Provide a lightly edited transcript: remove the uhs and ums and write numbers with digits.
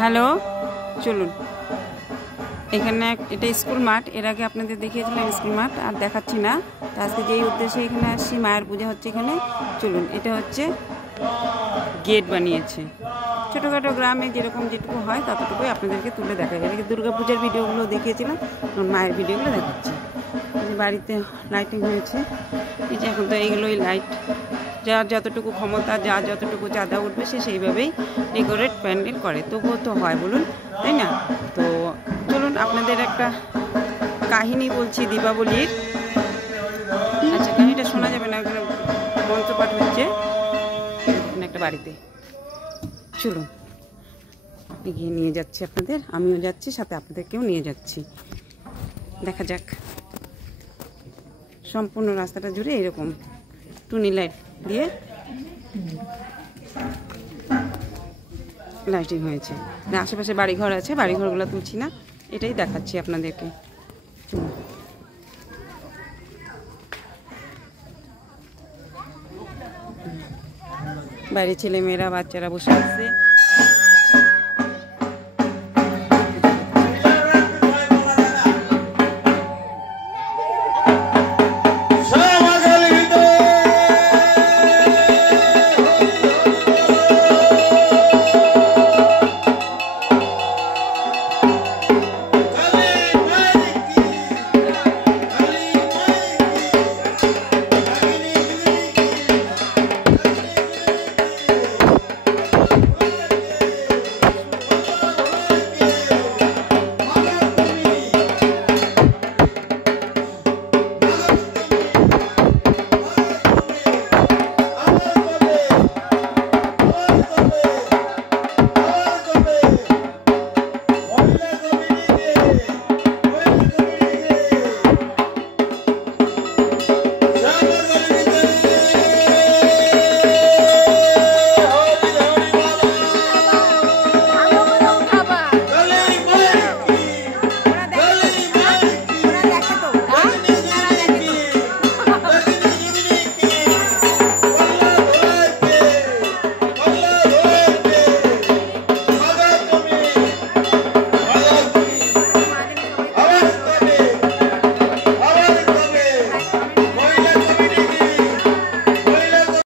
Hello, চলুন। এখানে এটা স্কুল মাঠ, এর আগে আপনাদের দেখিয়েছিলাম স্কুল মাঠ, আর দেখাচ্ছি না। তো আজকে যেই উদ্দেশ্যে এখানে আসছি, মায়ের পূজা হচ্ছে এখানে। চলুন, এটা হচ্ছে গেট বানিয়েছে। ছোটোখাটো গ্রামে যেরকম যেটুকু হয় ততটুকুই আপনাদেরকে তুলে দেখা যায়। এদিকে দুর্গা পূজার ভিডিওগুলো দেখিয়েছিলাম, মায়ের ভিডিওগুলো দেখাচ্ছি। যে বাড়িতে লাইটিং হয়েছে, এই যে এখন তো এইগুলোই লাইট, যার যতটুকু ক্ষমতা, যার যতটুকু চাঁদা উঠবে সে সেইভাবেই ডেকোরেট প্যান্ডেল করে। তবুও তো হয়, বলুন, তাই না? তো চলুন আপনাদের একটা কাহিনী বলছি দীপাবলির। আচ্ছা, কাহিনীটা শোনা যাবে না, এখানে মন্ত্রপাঠ হচ্ছে একটা বাড়িতে। চলুন, এগিয়ে নিয়ে যাচ্ছি আপনাদের, আমিও যাচ্ছি সাথে, আপনাদেরকেও নিয়ে যাচ্ছি। দেখা যাক। সম্পূর্ণ রাস্তাটা জুড়ে এরকম টুনি লাইট দিয়ে লাইটিং হয়েছে। আশেপাশে বাড়িঘর আছে, বাড়িঘরগুলো তুলছি না, এটাই দেখাচ্ছি আপনাদেরকে। বাইরে ছেলেমেয়েরা, বাচ্চারা বসে আছে।